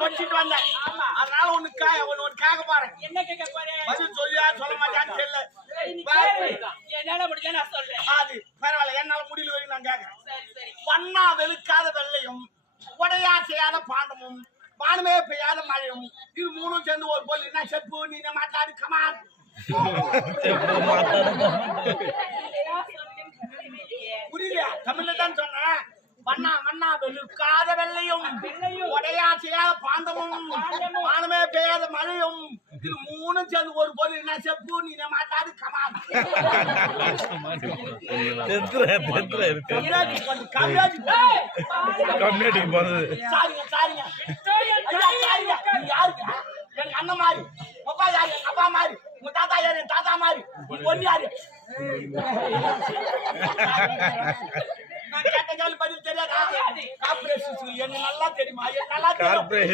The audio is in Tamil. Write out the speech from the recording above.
படிச்சுட்டு வந்தேன். அதனால ஒண்ணு ஒண்ணு ஒண்ணு கேட்க போறேன். என்ன கேட்க போறேன் பதில் சொல்லியா சொல்ல மாட்டான்னு தெரியல. பாரு. என்னால முடிஞ்சா நான் சொல்றேன். அது பரவாயில்ல. என்னால முடியல வரைக்கும் நான் கேட்கறேன் சரி சரி. பண்ணா வெளுக்காத வெள்ளையும் உடையா செய்யாத பாண்டமும் வானமே பெய்யாத மழையும் இது மூணும் சேர்ந்து ஒரு பொருள். என்ன செப்பு? நீ மாட்டாடு கமான் புரியல தமிழ்ல தான் சொன்னேன். மண்ணா வெளுக்காத வெள்ளையும். உடையா செய்யாத பாண்டமும் பாண்டமும். வானமே பெய்யாத மழையும். இது மூணும் சேர்ந்து ஒரு பொருள் என்ன? செப்பு நீ பண்ணு கம்மியாஜி கம்யூனிட்டிக்கு போனது சாரிங்க சாரிங்க. யாருங்க? எங்க அண்ணன் மாதிரி அப்பா யாரு? எங்க அப்பா மாதிரி உங்க தாத்தா யாரு? என் தாத்தா மாதிரி பொண்ணு யாரு? கார்பரேஷன் என்ன நல்லா தெரியுமா எனக்கு நல்லா தெரியும் கார்பரேஷன்